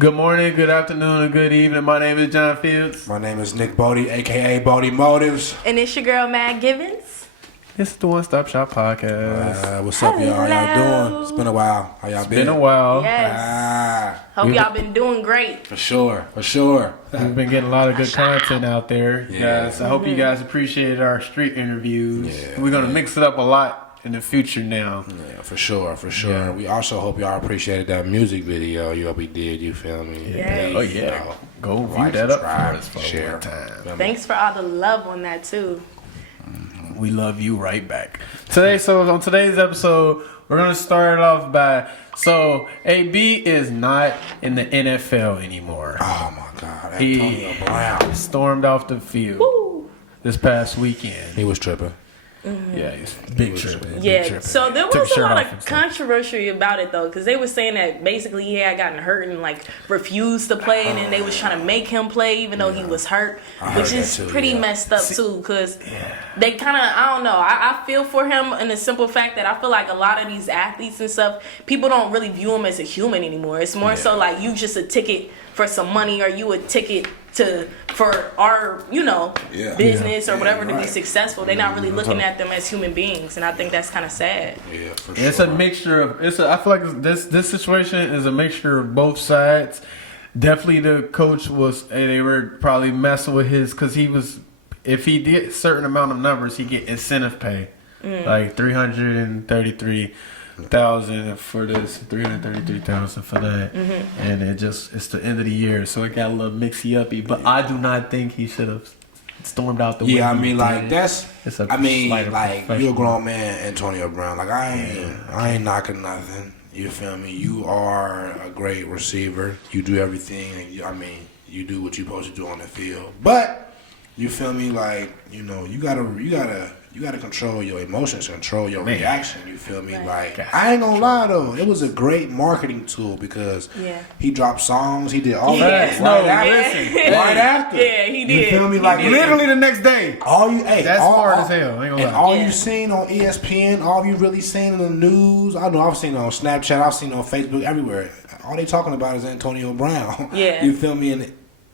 Good morning, good afternoon, and good evening. My name is John Fields. My name is Nick Bodie, a.k.a. Bodie Motives. And it's your girl, Matt Givens. This is the One Stop Shop podcast. What's up, y'all? How y'all doing? It's been a while. How y'all been? Been a while. Yes. Hope y'all been doing great. For sure. We've been getting a lot of good content out there, Yeah. guys. I hope you guys appreciated our street interviews. Yeah. We're going to mix it up a lot in the future now. Yeah, for sure. Yeah. We also hope y'all appreciated that music video we did, you feel me? Yes. Oh, yeah. Go view like, that up subscribe, for us for share. one time. Thanks for all the love on that, too. We love you right back. On today's episode, we're going to start off by... So, AB is not in the NFL anymore. Oh, my God. He Antonio Brown. stormed off the field Woo. this past weekend. He was tripping. Yeah, he's big tripping. Yeah, so there Took was his a shirt lot off of himself. controversy about it, though, because they were saying that basically he had gotten hurt and, like, refused to play, and then they was trying to make him play even though he was hurt, I which heard is that too, pretty yeah. messed up, too, because they kind of, I don't know, I feel for him in the simple fact that I feel like a lot of these athletes and stuff, people don't really view him as a human anymore. It's more so like you just a ticket for some money, or you a ticket for our, business or whatever to be successful. They're not really looking at them as human beings, and I think that's kind of sad. Yeah, for sure. It's a mixture of. I feel like this situation is a mixture of both sides. Definitely, the coach was. They were probably messing with his because he was. If he did a certain amount of numbers, he get incentive pay, like $333,000 for this, $333,000 for that, and it's the end of the year, so it got a little mixy uppy. But I do not think he should have stormed out the way. Yeah, I he mean, did. like that's. It's a I mean, slight of like you're a professional. grown man, Antonio Brown. Like I ain't knocking nothing. You feel me? You are a great receiver. You do everything. You do what you're supposed to do on the field. But you feel me? Like you gotta control your emotions, control your reaction. You feel me? Right. Like I ain't gonna lie though, it was a great marketing tool because he dropped songs, he did all that Yeah. right No, after. listen. Right after. Yeah, he did. You feel me? He Like did. literally the next day. That's smart as hell. I ain't gonna And lie. all Yeah. you seen on ESPN, all you really seen in the news, I know I've seen it on Snapchat, I've seen it on Facebook, everywhere. All they talking about is Antonio Brown. Yeah. You feel me? And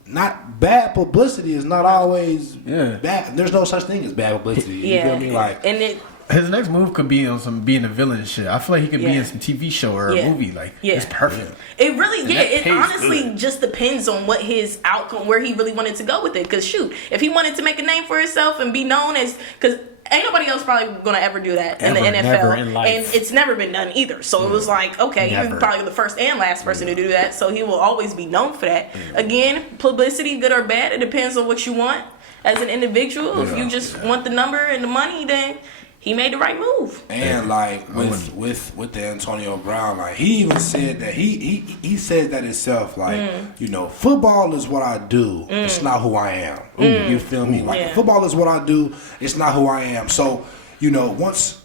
not bad publicity is not always bad. There's no such thing as bad publicity. You feel me? Like and it. His next move could be on being a villain shit. I feel like he could be Yeah. in some TV show or Yeah. a movie. Like Yeah. it's perfect. It really, And yeah. that It pays honestly good. just depends on what his outcome, where he really wanted to go with it. Because shoot, if he wanted to make a name for himself and be known as, because ain't nobody else probably gonna ever do that in the Ever, NFL, never in life. and it's never been done either. So it was like, okay, Never. you're probably the first and last person to do that. So he will always be known for that. Again, publicity, good or bad, it depends on what you want as an individual. If you just want the number and the money, then he made the right move. and like with the Antonio Brown, like he even said that he said that himself, like, football is what I do. It's not who I am. You feel me? Like Yeah. football is what I do, it's not who I am. So, once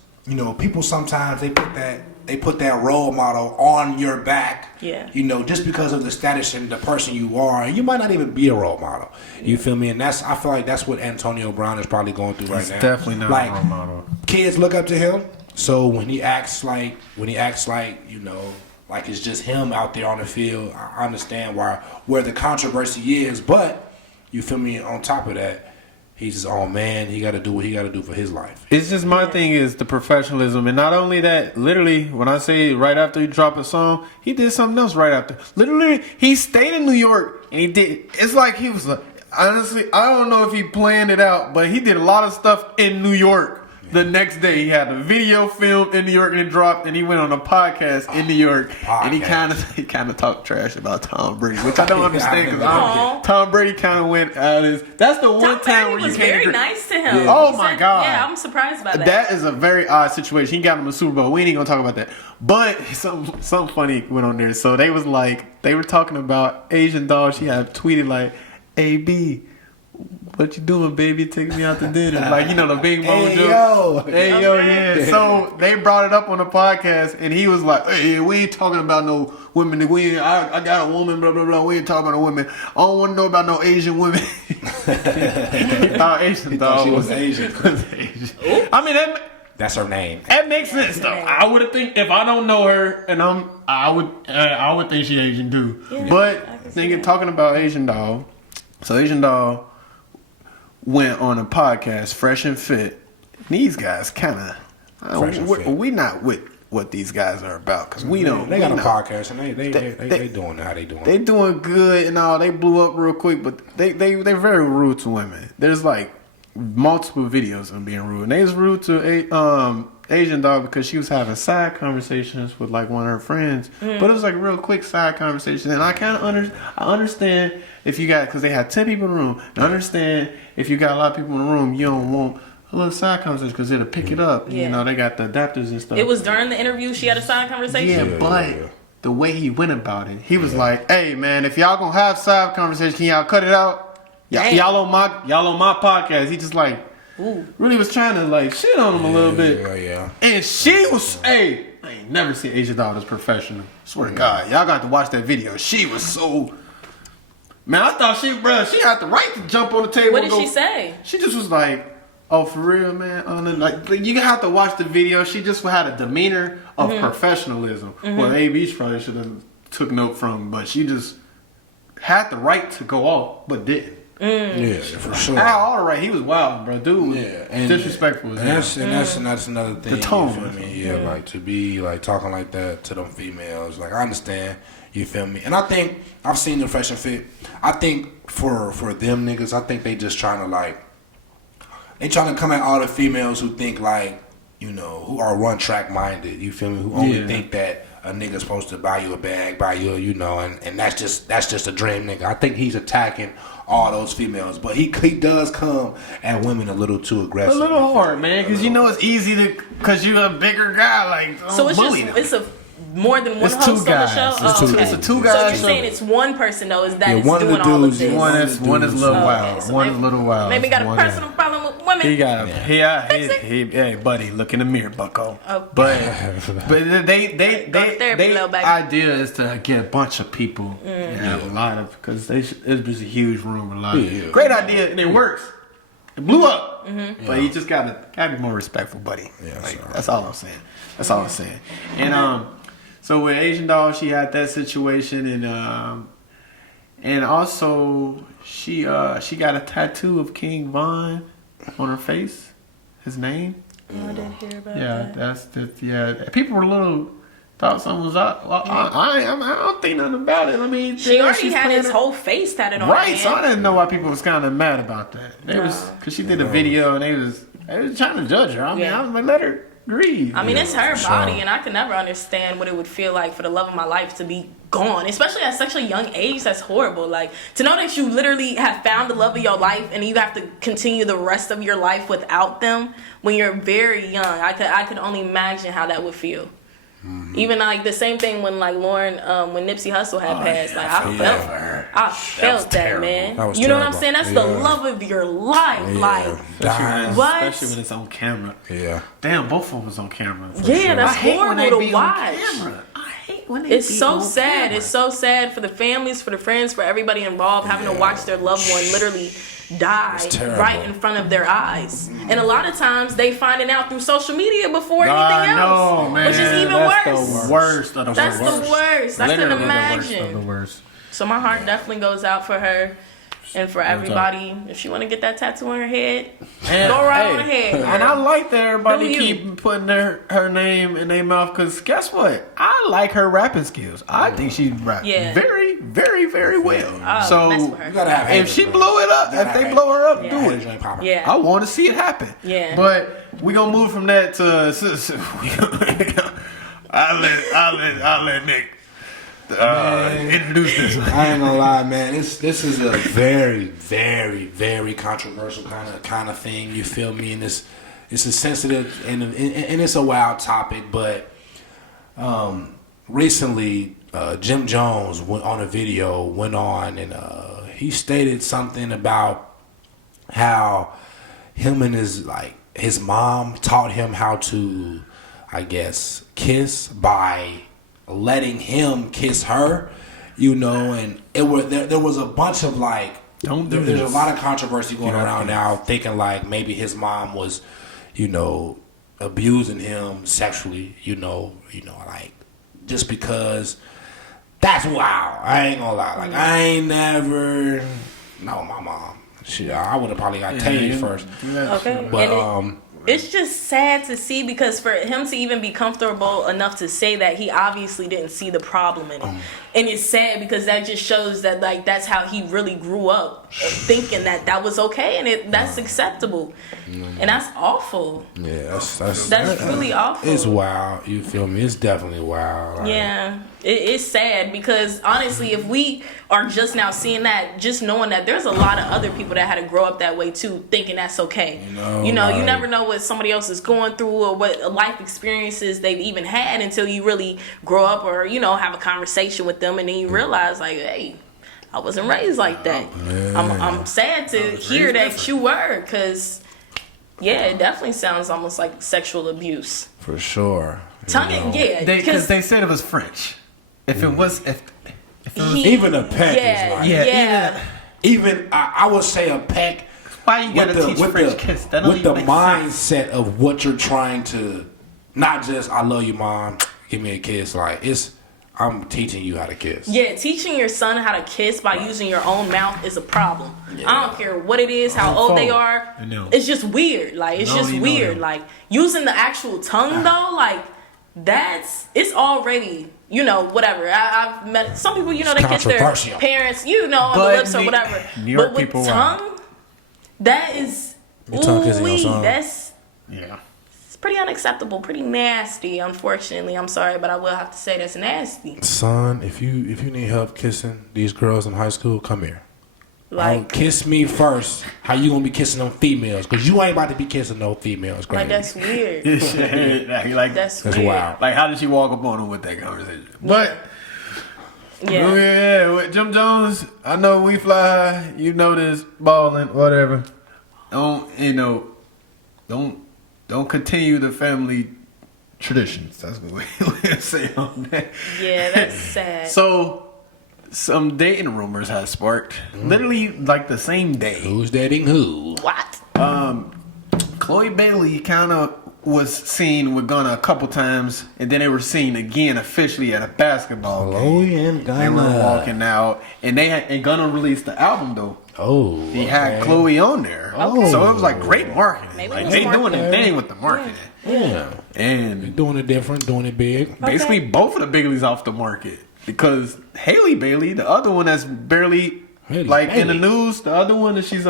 people sometimes they put that role model on your back. Yeah. Just because of the status and the person you are, and you might not even be a role model. You feel me? And I feel like that's what Antonio Brown is probably going through right It's now. definitely not like, a role model. Kids look up to him. So when he acts like like it's just him out there on the field, I understand where the controversy is. But you feel me? On top of that, he's his own man. He got to do what he got to do for his life. It's just my thing is the professionalism, and not only that. Literally, when I say right after he dropped a song, he did something else right after. Literally, he stayed in New York and he did. It's like he was. Honestly, I don't know if he planned it out, but he did a lot of stuff in New York. The next day, he had a video filmed in New York and it dropped, and he went on a podcast in New York, and he kind of talked trash about Tom Brady, which I don't understand because Tom Brady kind of went out his. That's the one Tom time Brady where you was can't very agree. nice to him. Yeah. Oh He my said- God. Yeah, I'm surprised by that. That is a very odd situation. He got him a Super Bowl. We ain't gonna talk about that. But something funny went on there. So they were talking about Asian doll. She had tweeted like, "AB, what you doing, baby? Taking me out to dinner." Like, the Big Mo Hey, joke. yo. Hey, yo, yeah. So they brought it up on the podcast, and he was like, "Hey, we ain't talking about no women. I got a woman, blah, blah, blah. We ain't talking about no women. I don't want to know about no Asian women." He thought Asian He doll thought she was Asian. was Asian. I mean, That's her name. That makes sense though. I would think if I don't know her and I would think she Asian too. Yeah, But thinking talking about Asian Doll, so Asian Doll went on a podcast, Fresh and Fit. These guys kind of we not with what these guys are about because we don't. They got a know. podcast and they doing how they doing. They doing good and all. They blew up real quick, but they're very rude to women. There's like multiple videos of them being rude. And they was rude to Asian Doll because she was having side conversations with like one of her friends, but it was like a real quick side conversation. And I kind of understand if you got, because they had 10 people in the room. And I understand if you got a lot of people in the room, you don't want a little side conversation because it'll pick it up. Yeah. You know, they got the adapters and stuff. It was during the interview she had a side conversation. Yeah, but the way he went about it, he was like, "Hey man, if y'all gonna have side conversation, can y'all cut it out? Y'all on my podcast." He just like really was trying to like shit on him a little bit. Yeah. And she was, hey, I ain't never seen Asian Doll as professional. Swear to God, y'all got to watch that video. She was so. Man, I thought she had the right to jump on the table. What did she say? She just was like, "Oh, for real, man." Like you have to watch the video. She just had a demeanor of professionalism. Well, AB probably should have took note from, but she just had the right to go off, but didn't. Yeah, for sure. All the right, he was wild, bro. Dude was disrespectful. And that's another thing. The tone. You feel me? Yeah, like to be like talking like that to them females. Like I understand. You feel me? And I think I've seen the Fresh and Fit. I think for them niggas, I think they just trying to come at all the females who think like, you know, who are one track minded. You feel me? Who only think that a nigga's supposed to buy you a bag, buy you, you know, and that's just a dream nigga. I think he's attacking all those females, but he does come at women a little too aggressive. A little hard, man, because you know it's easy to, because you're a bigger guy, like, so it's a more than one it's host two on the guys. show? It's a two So guys you're show. saying it's one person though is that Yeah, is one of doing the all of dudes- this? One is a little wild. so One maybe- is a little wild. Maybe got a One personal problem with women. He got hey buddy, look in the mirror, bucko. Oh. But they Go to therapy, little baby. idea is to get a bunch of people and a lot of, because it's just a huge room with a lot of great idea and it works. It blew up, but you just gotta be more respectful, buddy. Yeah, like, sorry. that's all I'm saying. That's all I'm saying. And so with Asian Doll, she had that situation, and also she got a tattoo of King Von on her face, his name. Oh, I didn't hear about Yeah, that. People were a little thought something was up. Well, I don't think nothing about it. I mean, She already she's had playing his her- whole face tatted on her right. hand. So I didn't know why people was kind of mad about that. They was because she did a video and they was trying to judge her. I mean, I was like, let her grieve. I mean, it's her for body, sure. and I could never understand what it would feel like for the love of my life to be gone, especially at such a young age. That's horrible. Like, to know that you literally have found the love of your life and you have to continue the rest of your life without them when you're very young. I could only imagine how that would feel. Even like the same thing when like Lauren, when Nipsey Hussle had passed, like I felt that, terrible. man. That was You know what I'm terrible. saying? That's Yeah. the love of your life. Like, Dying. what? Especially when it's on camera. Yeah. Damn, both of them was on camera. Yeah, that's I hate when they horrible be to on watch. camera. I hate when they It's be so on sad. camera. It's so sad for the families, for the friends, for everybody involved, having to watch their loved one literally die terrible. right in front of their eyes. And a lot of times they find it out through social media before I anything else, know, man. which is even That's worse. the worst of the That's worst. the worst. I can Literally the worst of the imagine. worst. So my heart definitely goes out for her. And for everybody, if you want to get that tattoo on her head, And, go right on ahead. And I like that everybody Do you. keep putting her name in their mouth, because guess what? I like her rapping skills. I think she rap Yeah. very, very, very well. mess So with her. You gotta have if haters, she man. blow it up, if they blow her up, Yeah. do it. Haters ain't popping. Yeah. I want to see it happen. Yeah. But we gonna move from that to. I'll let Nick introduce this. I ain't gonna lie, man. This is a very, very, very controversial kind of thing. You feel me? And it's a sensitive and it's a wild topic. But recently, Jim Jones went on a video, went on and he stated something about how him and his mom taught him how to, I guess, kiss by letting him kiss her, you know, and there was a bunch of like, there's a lot of controversy going around now, thinking like maybe his mom was, you know, abusing him sexually. Like just because. That's wild. I ain't gonna lie. Like I ain't never. No, my mom. Shit, I would have probably got tased first. Okay. But And it's just sad to see because for him to even be comfortable enough to say that, he obviously didn't see the problem in it. And it's sad because that just shows that like that's how he really grew up, thinking that was okay and that's acceptable. And that's awful. yeah, That's really awful. It's wild. You feel me? It's definitely wild. Like, Yeah, it's sad because honestly, if we are just now seeing that, just knowing that there's a lot of other people that had to grow up that way too, thinking that's okay. You like- never know what somebody else is going through or what life experiences they've even had until you really grow up or have a conversation with them, and then you realize like, hey, I wasn't raised like that. I'm sad to hear that you were, because it definitely sounds almost like sexual abuse. For sure. Because they said it was French. If it was, if it was, Even a peck is like. Yeah. Even I would say a peck. why you gotta teach French kids? That don't with the even make sense. mindset of what you're trying to, not just I love you, mom, give me a kiss. Like I'm teaching you how to kiss. Yeah, teaching your son how to kiss by using your own mouth is a problem. I don't care what it is, how old they are. It's just weird. Like, it's just weird. Like, using the actual tongue, though, like, it's already, whatever. I've met some people, they kiss their parents, on the lips or whatever. New York but with people, tongue, that is, tongue kissing your son. that's... Yeah. It's pretty unacceptable, pretty nasty, unfortunately. I'm sorry, but I will have to say that's nasty. Son, if you need help kissing these girls in high school, come here. Like, kiss me first. How you gonna be kissing them females? Because you ain't about to be kissing no females. like that's weird. like That's weird. weird. Like, how did she walk up on him with that conversation? But Yeah. with Jim Jones, I know we fly. You know this, balling, whatever. Don't continue the family traditions. That's what we say on that. Yeah, that's sad. So, some dating rumors have sparked. Literally, like the same day. Who's dating who? What? Chloe Bailey kind of was seen with Gunna a couple times, and then they were seen again officially at a basketball game. Chloe and Gunna. They were walking out, and Gunna released the album though. Oh, He had Chloe on there. Okay. So it was like great marketing. Maybe Like it was they doing marketing. their thing with the marketing. Yeah. And Doing it different, doing it big. basically both of the Bigleys off the market. Because Haley Bailey, the other one that's barely Haley in the Bailey. news, the other one that she's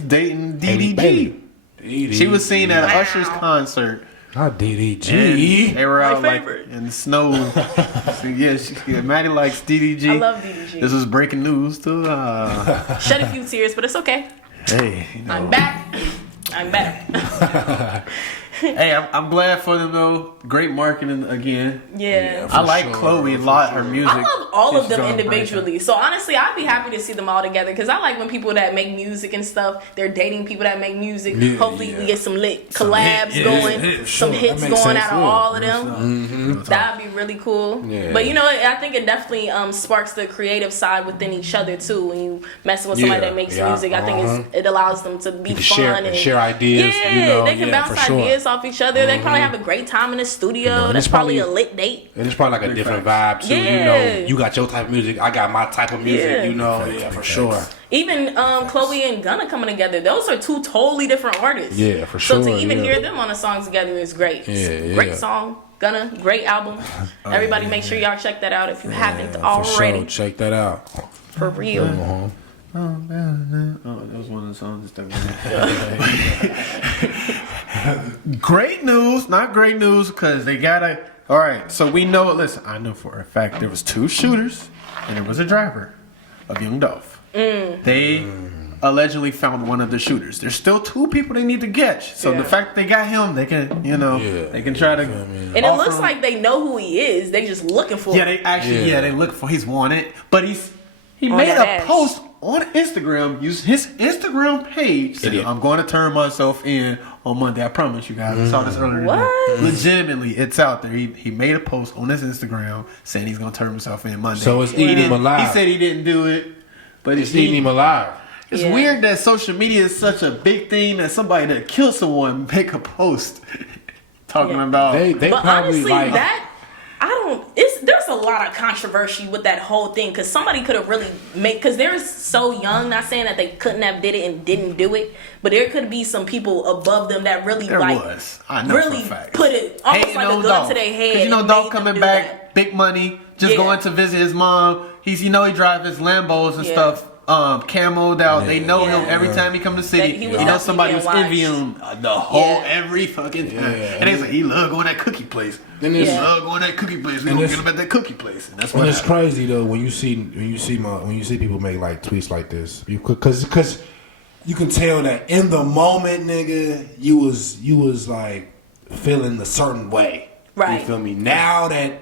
dating Haley DDG. Bailey. She was seen at Wow. Usher's concert. Not DDG. And they were My out like favorite. in the snow. So, Maddie likes DDG. I love DDG. This was breaking news too. Shed a few tears, but it's okay. Hey, I'm back. I'm back. hey, I'm glad for them though. Great marketing again. Yeah. I like sure, Chloe a lot. Her music. I love all of She's them on a individually. So honestly, I'd be happy to see them all together because I like when people that make music and stuff, they're dating people that make music. Yeah, Hopefully yeah. we get some lit collabs hit- going, hit- some sure. hits That going makes out sense, of yeah. all of them. That'd be really cool. Yeah. But I think it definitely sparks the creative side within each other too. When you messing with somebody Yeah, that makes yeah, music, I think it allows them to be You can fun and share ideas. Yeah, they can bounce for sure. ideas off each other. They probably have a great time in the studio. and That's it's probably probably- a lit date. And it's probably like a different vibe too. Yeah. You got your type of music. I got my type of music. Yeah. Yeah, for sure. Even Chloe and Gunna coming together, those are two totally different artists. Yeah, for So sure, to even yeah. hear them on a song together is great. Yeah, Great yeah. song. Gunna, great album. Everybody make sure y'all check that out if you haven't For already. sure. Check that out. For real. Oh, that was one of the songs that Great news, not great news, because they gotta. All right, so we know. Listen, I know for a fact there was 2 shooters, and there was a driver of Young Dolph. They allegedly found one of the shooters. There's still 2 people they need to catch. So Yeah. the fact they got him, they can, they can try to. And it looks like they know who he is. They just looking for Yeah, him. they actually, Yeah. they look for. He's wanted, but he On made that a ass. post on Instagram. Use his Instagram page. Said, Idiot. I'm going to turn myself in on Monday. I promise you guys. I saw this earlier. What? Today. Legitimately, it's out there. He made a post on his Instagram saying he's going to turn himself in Monday. So it's He eating him didn't- alive. He said he didn't do it, but It's eating him alive. It's Yeah. weird that social media is such a big thing that somebody that killed someone make a post. talking Yeah. about. They But probably honestly, like there's a lot of controversy with that whole thing because somebody could have really because they're so young. Not saying that they couldn't have did it and didn't do it, but there could be some people above them that really There like was. I know really for a fact. put it almost Hating like a on gun Dolph. to their head. Cause you know and Dolph made them coming do back, that. big money, just Yeah. going to visit his mom. He drive his Lambos and Yeah. stuff. Camoed out. They know him Yeah. every time he come to the city. He was You know somebody was definitely envying being him the whole Yeah. every fucking time. Yeah. And they like, he love going to that cookie place. Then He it's- Yeah. love going to that cookie place. We And gonna it's- get him at that cookie place. And that's And what it's happened. crazy though when you see people make like tweets like this, because you can tell that in the moment, nigga, you was like feeling a certain way. Right. You feel me? Now that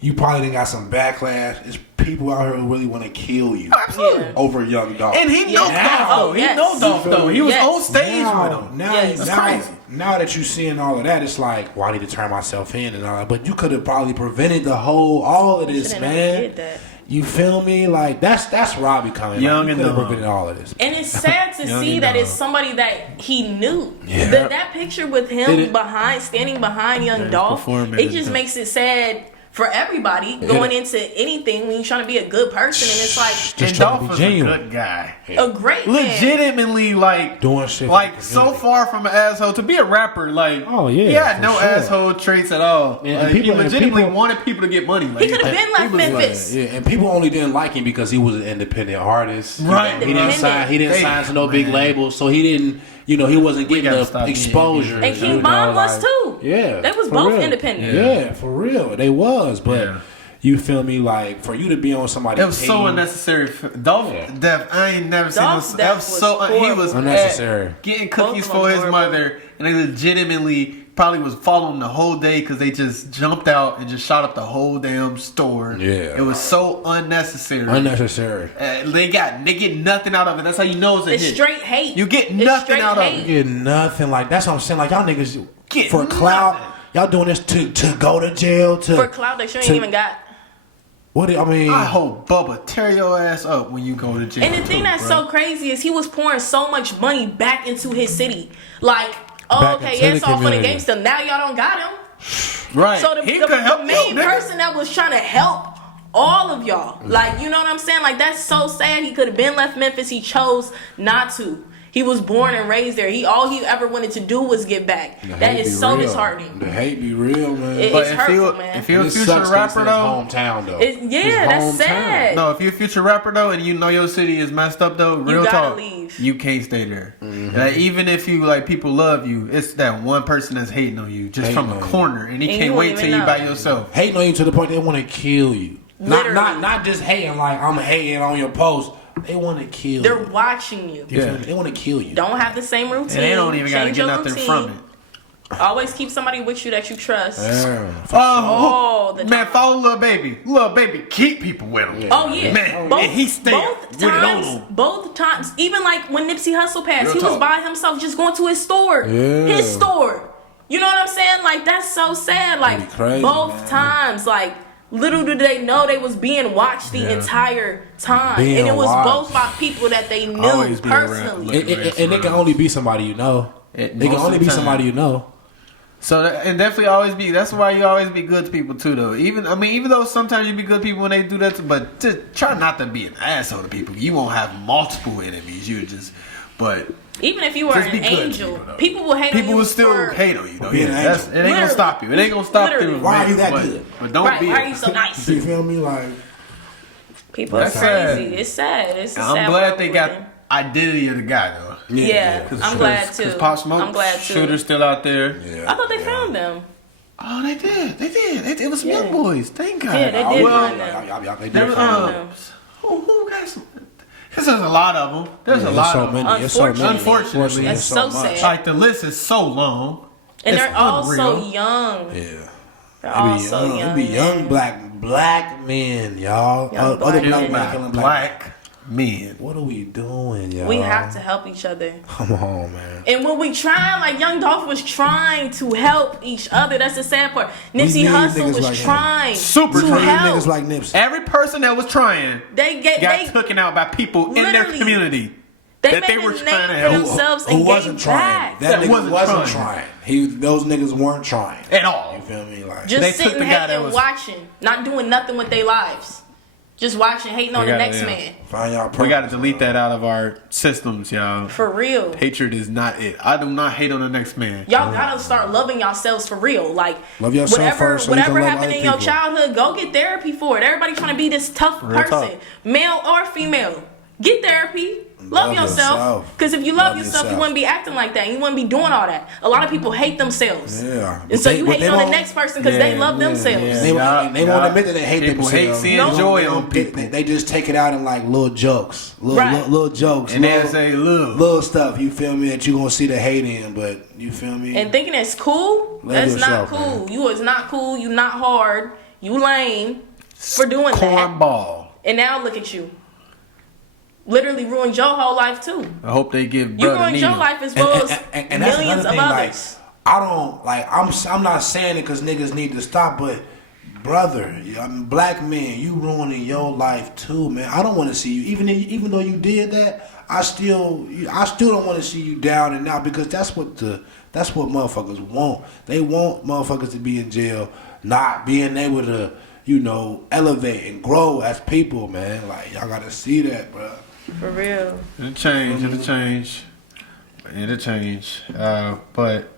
you probably done got some backlash, it's people out here who really want to kill you Absolutely. Yeah. over young dog. And he Yeah. know Now- Dolph though. He Yes. know Dolph though. He was Yes. on stage now, with him. Now, Yes. That's now, crazy. now that you seeing all of that, it's like, well, I need to turn myself in and all that. But you could have probably prevented all of this, Should've never man. did that. You feel me? Like that's Robbie coming. Young like, and you could have dumb. prevented all of this. And it's sad to Young see and that it's dumb. somebody that he knew. Yeah. That picture with Did him it- standing behind Young his Dolph, performance it is just dumb. makes it sad for everybody Yeah. going into anything when you're trying to be a good person. And it's like Just And trying to Dolph be was genuine. a good guy. a great man. Legitimately, like Doing shit for like the so community. far from an asshole to be a rapper. Like, Oh, yeah, he had for no sure. asshole traits at all. And Like, people- he and legitimately people- wanted people to get money. Like, He could have been left was Memphis. Yeah, and people only didn't like him because he was an independent artist. Right. He didn't Independent. sign. He didn't Hey, sign to no big man. label, so he didn't. You know, he wasn't getting gotta the stop getting exposure. And King you know, Von was like- too. Yeah, They was for both real. independent. Yeah, for real, they was. But Yeah. you feel me? Like for you to be on somebody, It was so team, unnecessary. Dolph Yeah. death. I ain't never seen Dolph's no. death That was was so. He horrible. was Unnecessary. getting Both cookies of them for his horrible. mother, and they legitimately probably was following the whole day because they just jumped out and just shot up the whole damn store. Yeah. it was so unnecessary. Unnecessary. They get nothing out of it. That's how you know it's a It's hit. straight hate. You get It's nothing straight out of hate. it. Get nothing. Like that's what I'm saying. Like y'all niggas Get for clout. nothing. Y'all doing this to go to jail to For clout that you ain't to- even got. What do I mean? I hope Bubba tear your ass up when you go to jail. And the thing too, that's bro. so crazy is he was pouring so much money back into his city. Like, oh, Back okay, into yeah, the it's all for the community. gangster. Now y'all don't got him. right. So the he could help the main you, nigga. person that was trying to help all of y'all, like, you know what I'm saying? Like, that's so sad. He could have been left Memphis. He chose not to. He was born and raised there. All he ever wanted to do was give back. The That hate is be so real. disheartening. The hate be real, man. It- But It's if hurtful, he, man. if he a It future sucks 'cause rapper it's though, his hometown though. Yeah, His that's hometown. sad. no, if you're a future rapper though, and you know your city is messed up though, real gotta talk, leave. you can't stay there. Mm-hmm. Like, even if you like people love you, it's that one person that's hating on you just Hating from a on you. corner, and he And can't you wait won't till even you by know. yourself. Hating on you to the point they want to kill you. Not Literally. not just hating like I'm hating on your post. They want to kill They're you. watching you. You feel Yeah. me? They want to kill you. Don't have the same routine. And they don't even gotta Change get your nothing routine. from it. Always keep somebody with you that you trust. Yeah. All the man, time. follow Lil Baby. Lil Baby keep people with him. Yeah. Oh yeah, Man, both, and he stayed both with it on times. him. Both times, even like when Nipsey Hussle passed, Real he was talk. by himself, just going to his store. Yeah. His store. You know what I'm saying? Like that's so sad. Like Pretty crazy, both man. times, like little did they know they was being watched the Yeah. entire time, Being and it was watched. both by people that they knew Always be around. personally. And it can only be somebody you know. It- It can most of only the be time. somebody you know. So and definitely always be. That's why you always be good to people too, though. Even though sometimes you be good to people when they do that, but just try not to be an asshole to people. You won't have multiple enemies. You just, but Even if you were Just be an good to angel, people, though. people will hate on people you will still for, hate on you. Though. being Yeah, an that's, angel. it ain't gonna Literally. stop you. It ain't gonna stop Literally. them. Why are you that but, good? But don't Right? be. Why are you so nice? You feel me? Like People are That's sad. crazy. It's sad. It's a I'm sad glad world they we got live in. identity of the guy though. Yeah, I'm glad too. Because Pop Smoke, I'm glad too. Shooter's still out there. yeah. I thought they found them. Oh, they did. It was Yeah. Young Boys. Thank God. Yeah, they did Well, find them. They there did was, find them. who got some? Because there's a lot of them. There's a There's lot so of them. many. There's so many. Unfortunately. That's It's so much. sad. Like the list is so long. And It's they're all so unreal. young. Yeah. They're all It be so young. young. It be young black men, y'all. Young Other black black men. men Black, feeling black men. What are we doing, y'all? We have to help each other. Come on, man. And when we try, like Young Dolph was trying to help each other. That's the sad part. Nipsey need Hussle niggas was like him. trying Super to trying. help. Niggas like Nipsey. Every person that was trying They got taken out by people in their Literally. community. They that they made were a trying name to for help themselves Who and wasn't gave trying? back. That nigga wasn't wasn't trying. trying. Those niggas weren't trying at all. You feel me? Like Just They took sitting the guy that hating, was- watching, not doing nothing with their lives. Just watching, hating on the gotta, next yeah. man. find y'all. We got to purpose, delete bro. that out of our systems, y'all. For real. Hatred is not it. I do not hate on the next man. Y'all gotta start loving yourselves for real. Like Love yourself whatever, first so you can whatever love happened other in your people. childhood, go get therapy for it. Everybody trying to be this tough Real person, talk. male or female. Get therapy. Love yourself. yourself. Because if you love Love yourself, you yourself. wouldn't be acting like that. You wouldn't be doing all that. A lot of people hate themselves. Yeah. And so you But hate they on the won't- next person because they love themselves. They won't admit that they hate People themselves. hate seeing No. joy on They, people. they just take it out in like little jokes, Right. little jokes, And little, then say, look. little stuff. You feel me? That you gonna see the hate in, but you feel me? And thinking it's cool, Love that's yourself, not cool. man. You is not cool. You not hard. You lame for doing that. Cornball. And now look at you. Literally ruined your whole life too. I hope they give You brother ruined your Nina. life as well as and that's millions another of thing. others. Like, I don't like. I'm not saying it because niggas need to stop, but brother, I mean, black men, you ruining your life too, man. I don't want to see you, even though you did that. I still don't want to see you down and out because that's what motherfuckers want. They want motherfuckers to be in jail, not being able to, elevate and grow as people, man. Like y'all gotta see that, bro. For real. It'll change. It'll change. But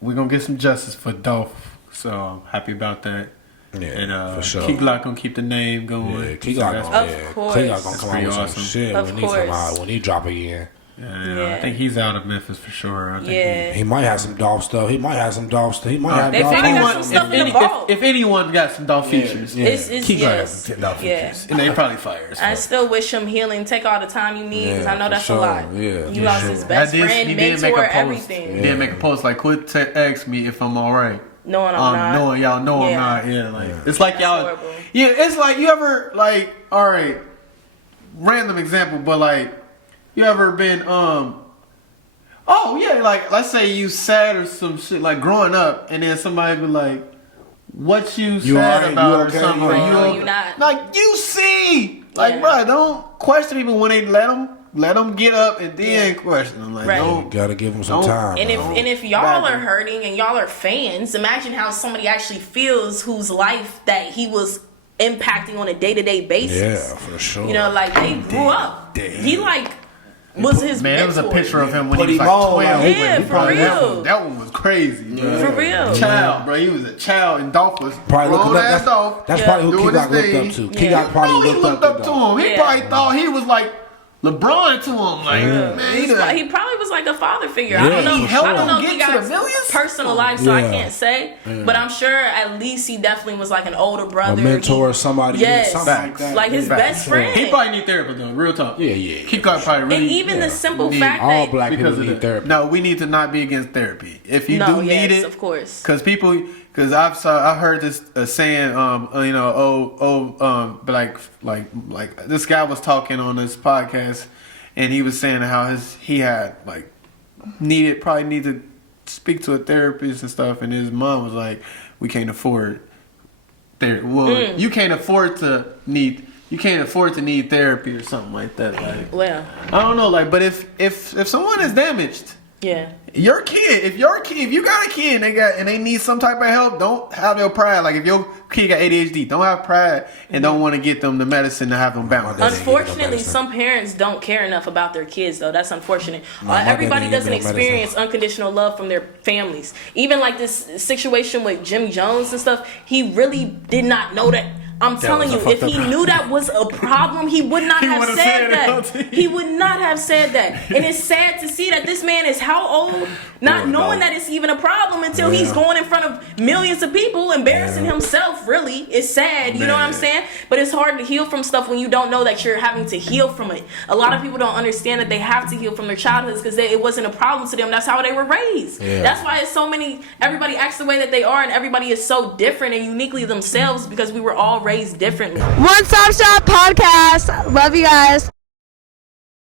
we're going to get some justice for Dolph. So I'm happy about that. Yeah, And for sure. Key Glock going to keep the name going. Yeah, So Key that's- Glock Of course. gonna That's come out pretty with some awesome. shit Of course. when he drop again. And, Yeah. I think he's out of Memphis for sure. I think Yeah. He might have some Dolph stuff. He might have some Dolph stuff. He might have They Dolph finna got stuff. some stuff in the vault. if anyone got some Dolph features, Yeah. It's Key Glock got yes. some Dolph Yeah. features. And they probably fire us. I still wish him healing. Take all the time you need because Yeah, I know for that's sure. a lot. Yeah, You for lost sure. his best friend, mentor, everything. He did make a post like, quit ask me if I'm all right. Knowing I'm not. Knowing y'all know Yeah. I'm not. Yeah, like it's like That's y'all. horrible. Yeah, it's like you ever like. All right, random example, but like you ever been Oh yeah, like let's say you sad or some shit like growing up, and then somebody be like, "What you sad alright? about?" You or okay? something. You Or alright? No, okay? you not. Like you see, like Yeah. bro, don't question people when they let them get up and then question them. Like Right. don't. Gotta give him some Don't- time. And man. if y'all are hurting and y'all are fans, imagine how somebody actually feels whose life that he was impacting on a day-to-day basis. yeah, for sure. Like they grew up. He like was his Man, there was a mentor. picture of him when Put he was him like on, 12. like, Yeah, He for probably- real. That one was crazy. Bro. For real. Child, bro. He was a child, and Dolph was Probably looking grown up. ass Dolph. That's Yeah. probably who Key Doing his Glock looked thing. up to. Yeah. Key Glock probably No, he looked up to him. He Yeah. probably thought he was like LeBron to him. Like, man, He probably was like a father figure. Yeah, I don't know. he I helped don't him know if get he to got the millions. personal life, so I Yeah. can't say. But I'm sure at least he definitely was like an older brother, A mentor, He- somebody, Yes. something like that. like his Yeah. best friend. he probably need therapy though. Real talk. Yeah, yeah. He probably really. and even the simple need fact All that black people because of need that. therapy. No, we need to not be against therapy. If you no, do yes, need it, of course. Because I heard this saying, but like this guy was talking on this podcast, and he was saying how he had like probably need to speak to a therapist and stuff, and his mom was like, we can't afford therapy. Well, you can't afford to need therapy or something like that. Like Well, I don't know, like, but if someone is damaged. yeah. If you got a kid and they need some type of help, don't have your pride. Like if your kid got ADHD, don't have pride and don't want to get them the medicine to have them balanced. didn't get no Unfortunately, medicine. some parents don't care enough about their kids, though. That's unfortunate. My mother Everybody didn't give doesn't me no medicine. experience unconditional love from their families. Even like this situation with Jim Jones and stuff, he really did not know that. I'm telling you, was a if fucked he up- knew that was a problem, he would not He have would've said said it. that. He would not have said that. And it's sad to see that this man is how old, not knowing that it's even a problem until he's going in front of millions of people, embarrassing himself, really. It's sad, you know what I'm saying? But it's hard to heal from stuff when you don't know that you're having to heal from it. A lot of people don't understand that they have to heal from their childhoods because it wasn't a problem to them. That's how they were raised. Yeah. That's why it's so many, everybody acts the way that they are, and everybody is so different and uniquely themselves because we were all raised differently. One Stop Shop Podcast. Love you guys.